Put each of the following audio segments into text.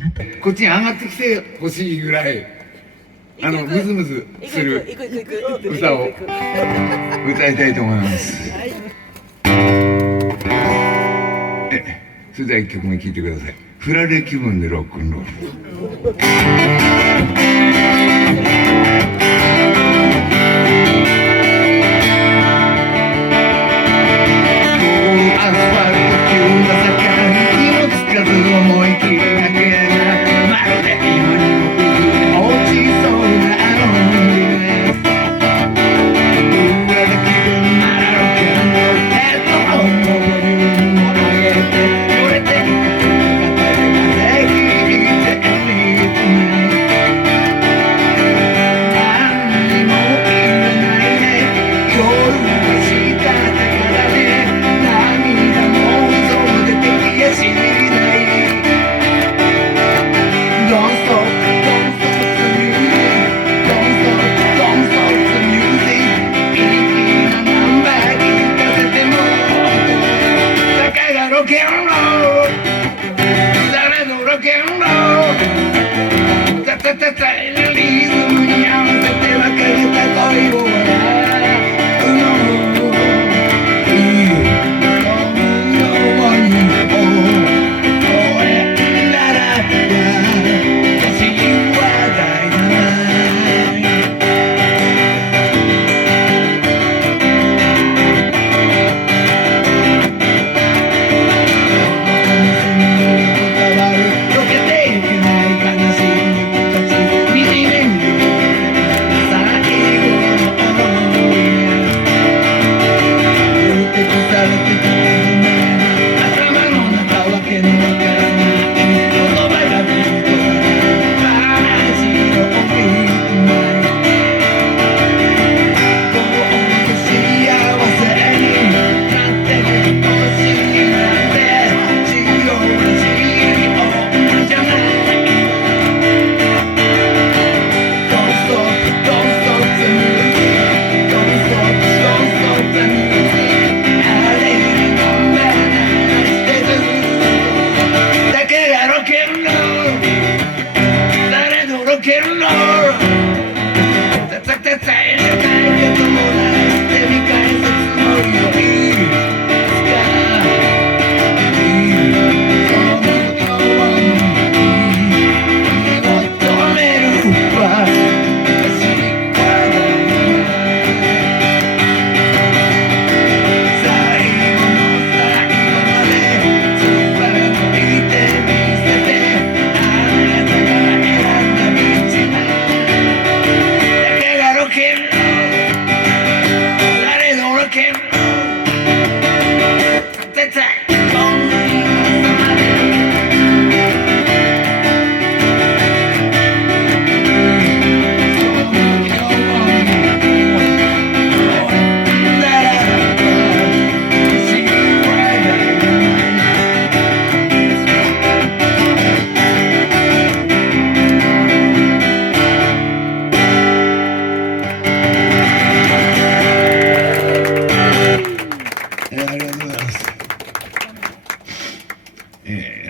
なと。こっちに上がってきてほしいぐらいムズムズする歌を歌いたいと思います。それでは1曲目聴いてください。フラレ気分でロックンロール。思い切りだけがまるで今にも落ちそうな裏で気分ならロケンロールヘッドホンのボリュームを上げて揺れていく風引いて何にも言えないね夜はしただからね涙もそう出てきやしないDon't stop, don't stop the music. Don't stop, don't stop the music. いいな何倍聞かせてもたかがロケンロール誰のロケンロールタタタタリズムに合わせて分かれた恋を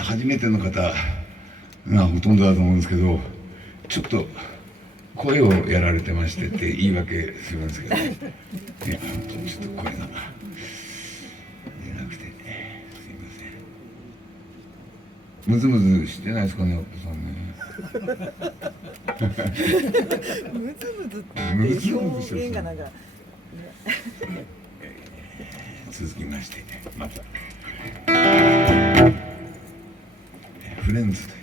初めての方がほとんどだと思うんですけど、ちょっと声をやられてましてって言い訳するんですけど、ちょっと声が出なくて、すいません。ムズムズしてないですかね、お父さんね。ムズムズって表現がなんか続きましてまたフレンズで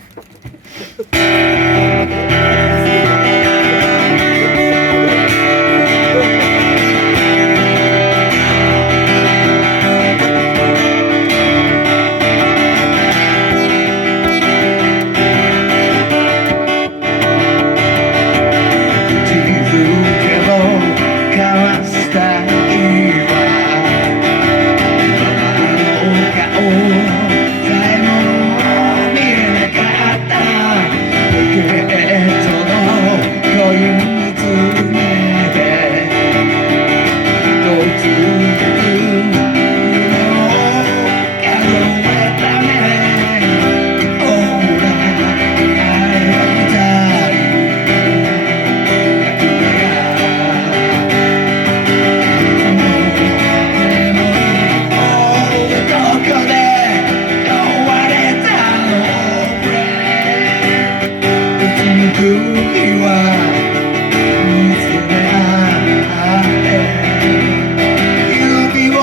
は見つめ合って指を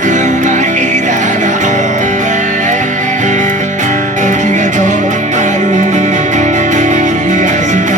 つないだら時が止まる気がした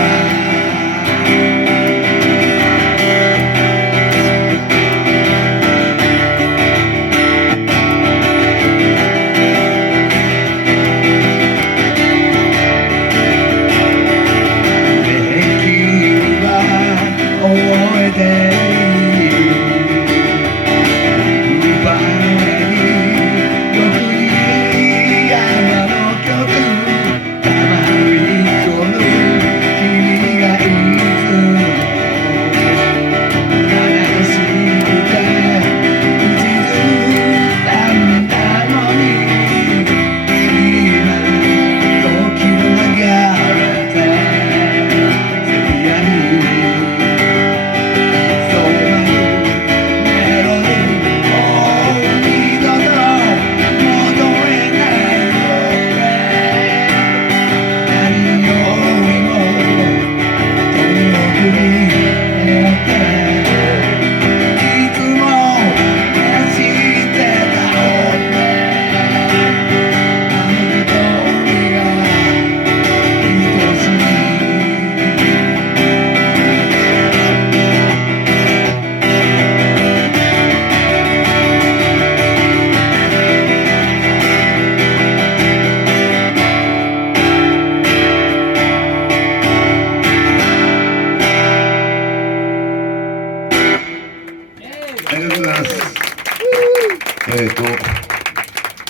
ありがとうございます。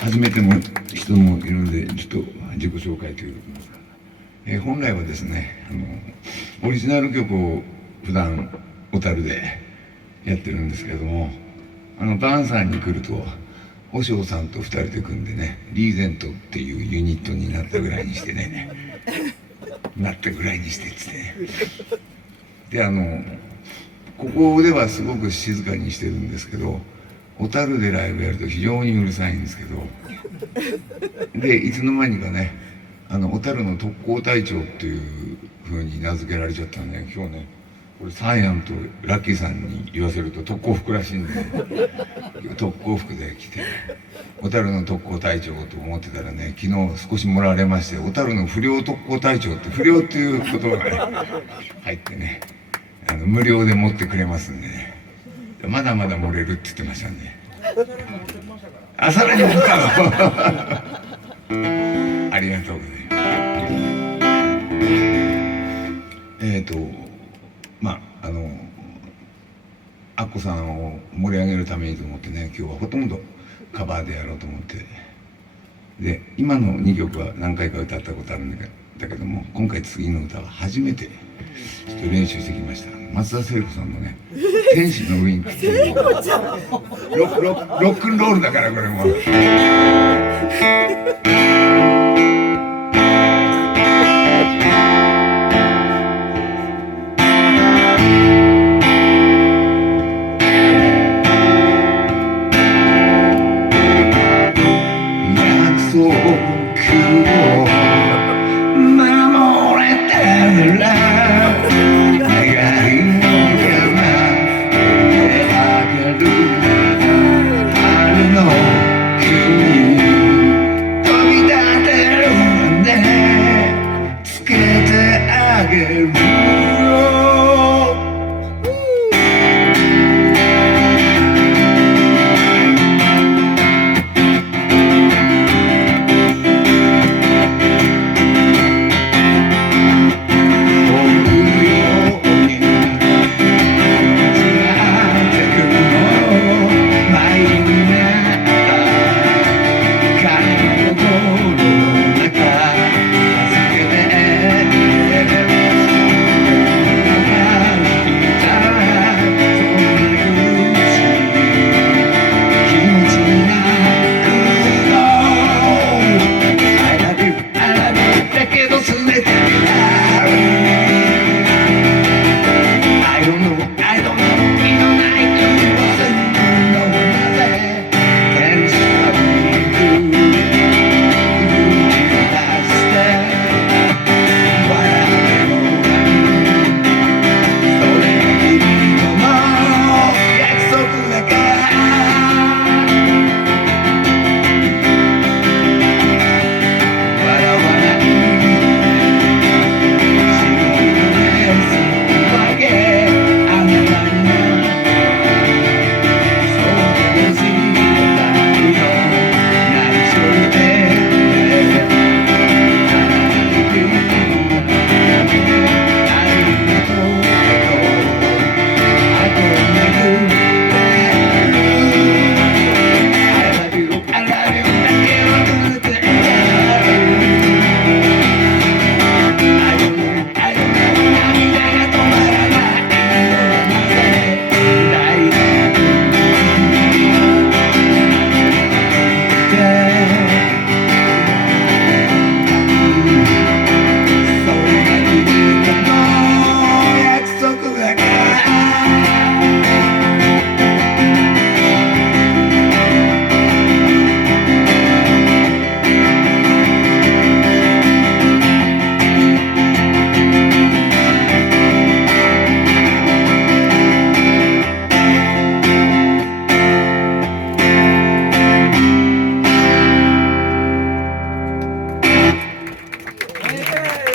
初めての人もいるので、ちょっと自己紹介ということですが、本来はですね、オリジナル曲を普段小樽でやってるんですけれども、バーンさんに来ると、和尚さんと2人で組んでね、リーゼントっていうユニットになったぐらいにしてね、なったぐらいにしてっつってね。で、ここではすごく静かにしてるんですけど、小樽でライブやると非常にうるさいんですけど、でいつの間にかね、小樽の特攻隊長っていう風に名付けられちゃったんで、今日ね、これサイアンとラッキーさんに言わせると特攻服らしいんで、特攻服で来て、小樽の特攻隊長と思ってたらね、昨日少しもらわれまして、小樽の不良特攻隊長って、不良っていう言葉がね入ってね、無料で持ってくれますんでね、まだまだ盛れるって言ってましたんで、あ、さらに持ったのありがとうございます。アッコさんを盛り上げるためにと思ってね、今日はほとんどカバーでやろうと思って、で今の2曲は何回か歌ったことあるんだけども、今回次の歌は初めてちょっと練習してきました。松田聖子さんのね「天使のウインク」っていうロックンロールだから、これも。飛び立って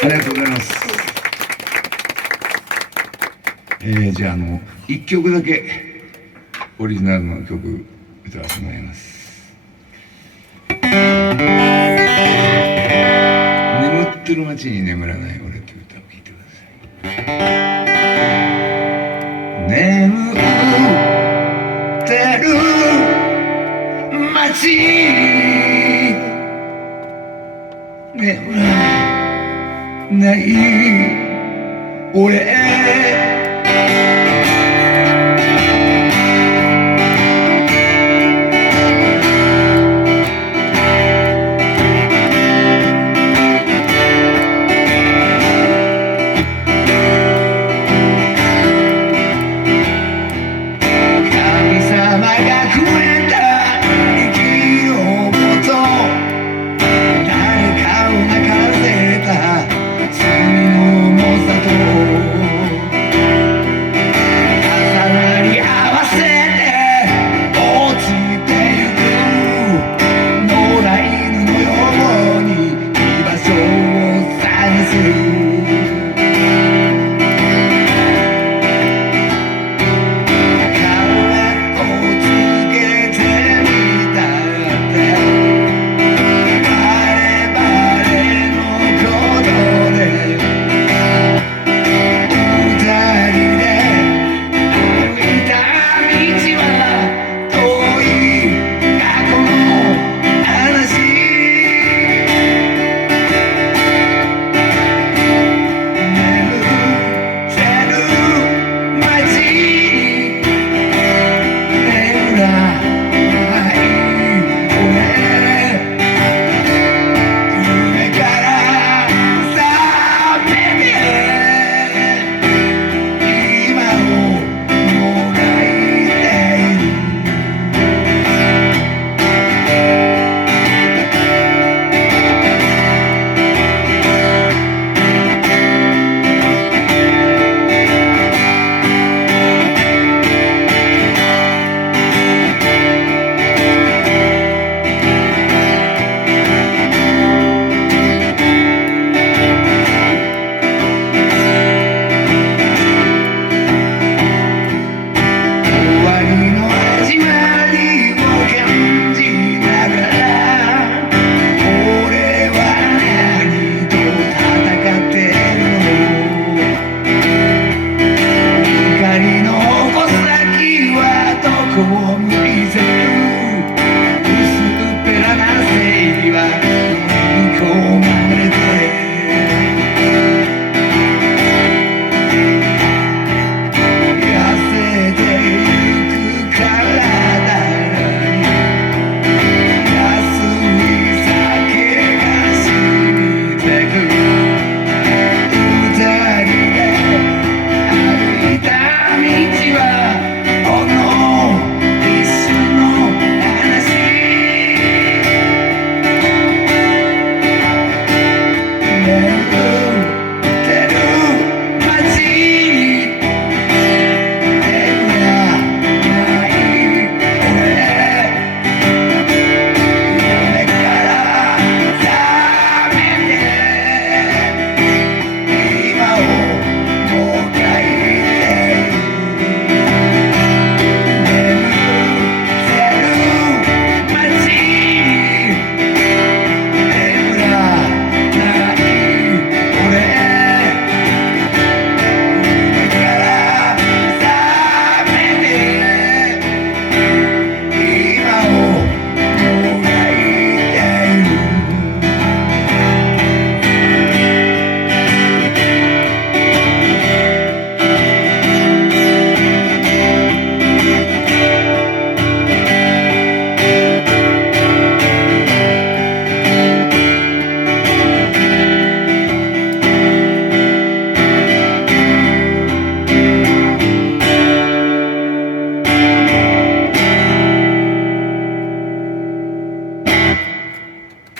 りがとうございます。じゃあ1曲だけオリジナルの曲歌わせてもらいます。眠ってる街に眠らない俺という歌を聴いてください。眠ってる街に眠らない俺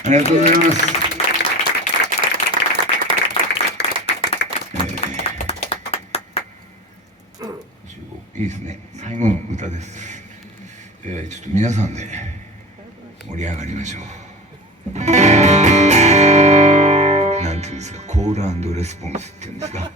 ありがとうございます。いいですね。最後の歌です。ちょっと皆さんで盛り上がりましょう。なんていうんですか、コール&レスポンスっていうんですか。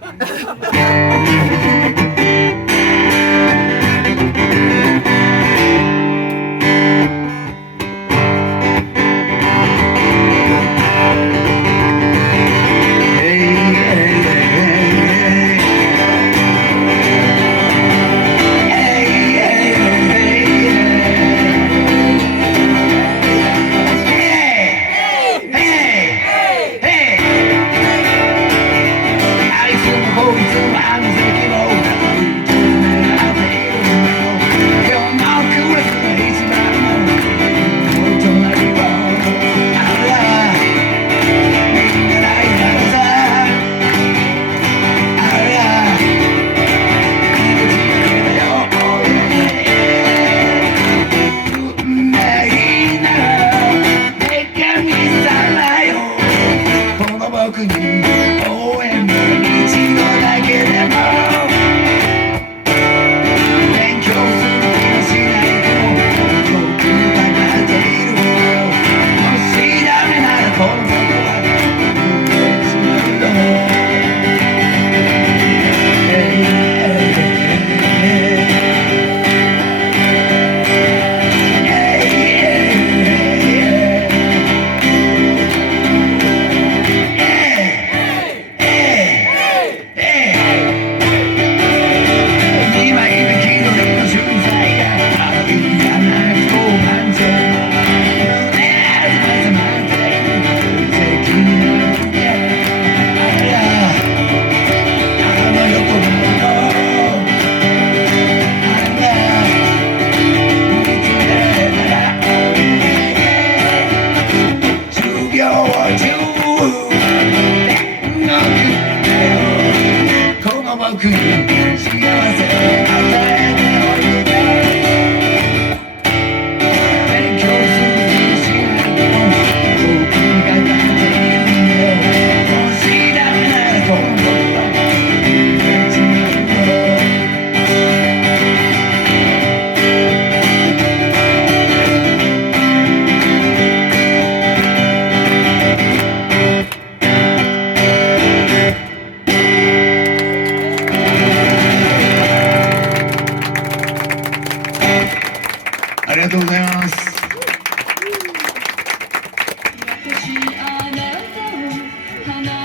僕に応援の一度だけでも勉強する気がしないと遠くにかかっているもしダメならこのことは抜けしまうの僕に幸せを与えておいて勉強する気しないと遠くにかかっているんだよもしダメならこのことは別なんだありがとうございます。